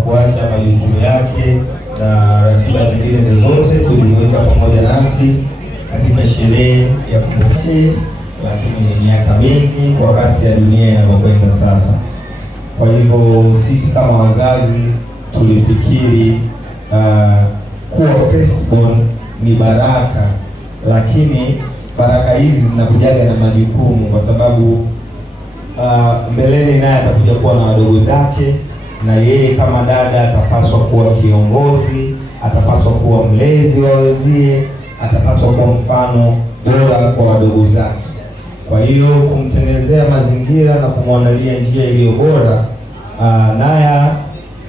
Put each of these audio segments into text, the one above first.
kuacha majukumu yake na ratiba zingine zozote kujumuika pamoja nasi katika sherehe ya kumbukizi, lakini miaka mingi kwa kasi ya dunia inavyokwenda sasa. Kwa hivyo sisi kama wazazi tulifikiri kuwa firstborn ni baraka, lakini baraka hizi zinakujaga na majukumu, kwa sababu mbeleni naye atakuja kuwa na wadogo zake, na yeye kama dada atapaswa kuwa kiongozi, atapaswa kuwa mlezi wa wenzie, atapaswa kuwa mfano bora kwa wadogo zake. Kwa hiyo kumtengenezea mazingira na kumwandalia njia iliyo bora, Naya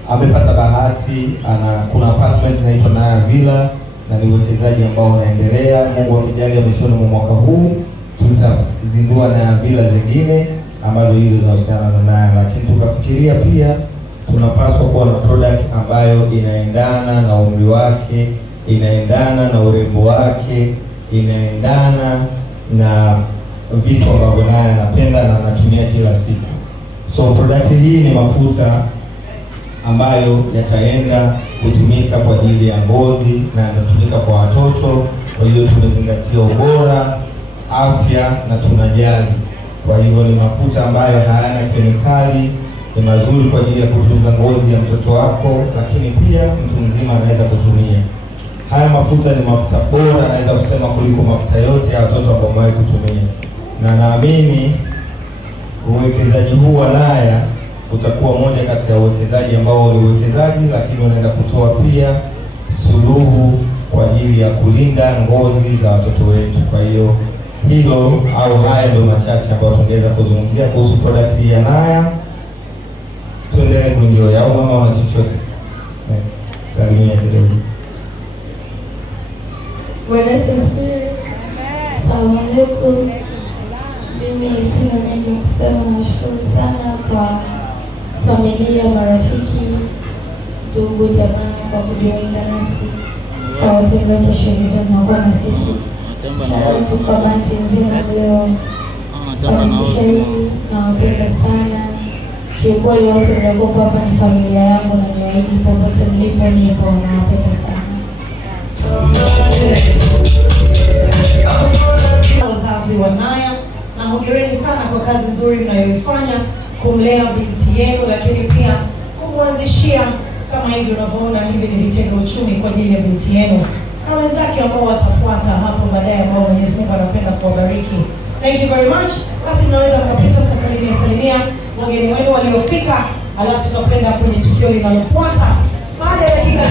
amepata bahati. Kuna apartment inaitwa Naya Villa na ni uwekezaji ambao unaendelea. Mungu akijalia mwishoni mwa mwaka huu tutazindua Naya Villa zingine ambazo hizo zinahusiana na Naya, lakini tukafikiria pia tunapaswa kuwa na product ambayo inaendana na umri wake, inaendana na urembo wake, inaendana na vitu ambavyo naye anapenda na anatumia kila siku. So product hii ni mafuta ambayo yataenda kutumika kwa ajili ya ngozi na yanatumika kwa watoto. Kwa hiyo tumezingatia ubora, afya na tunajali. Kwa hivyo ni mafuta ambayo hayana kemikali, ni mazuri kwa ajili ya kutunza ngozi ya mtoto wako, lakini pia mtu mzima anaweza kutumia. Haya mafuta ni mafuta bora, naweza kusema kuliko mafuta yote ya watoto ambao wamewahi kutumia, na naamini uwekezaji huu wa Naya utakuwa moja kati ya uwekezaji ambao ni uwekezaji, lakini unaenda kutoa pia suluhu kwa ajili ya kulinda ngozi za watoto wetu. Kwa hiyo hilo au haya ndio machache ambayo tungeweza kuzungumzia kuhusu product hii ya Naya. Tuendelee kunjoy au mama wana chochote? Salimia kidogo. Bwana asifiwe. Asalamu alaykum. Mimi sina mengi kusema, nashukuru sana kwa familia, marafiki, ndugu, jamaa kwa kujiunga nasi kwa hotuba cha sherehe zenu na sisi. Shauku kwa kamati nzima leo fanikisha hili, nawapenda sana. Kiukweli wote mliokuwa hapa ni familia yangu, na niwaahidi popote mlipo nipo, nawapenda sana. Wazazi wa Naya, na hongereni sana kwa kazi nzuri mnayoifanya kumlea binti yenu, lakini pia kumwanzishia kama hivi unavyoona, hivi ni vitega uchumi kwa ajili ya binti yenu na wenzake ambao watafuata hapo baadaye, ambao Mwenyezi Mungu anapenda kuwabariki. Thank you very much. Basi mnaweza mkapita mkasalimia wageni wenu waliofika, alafu tutapenda kwenye tukio linalofuata baada ya dakika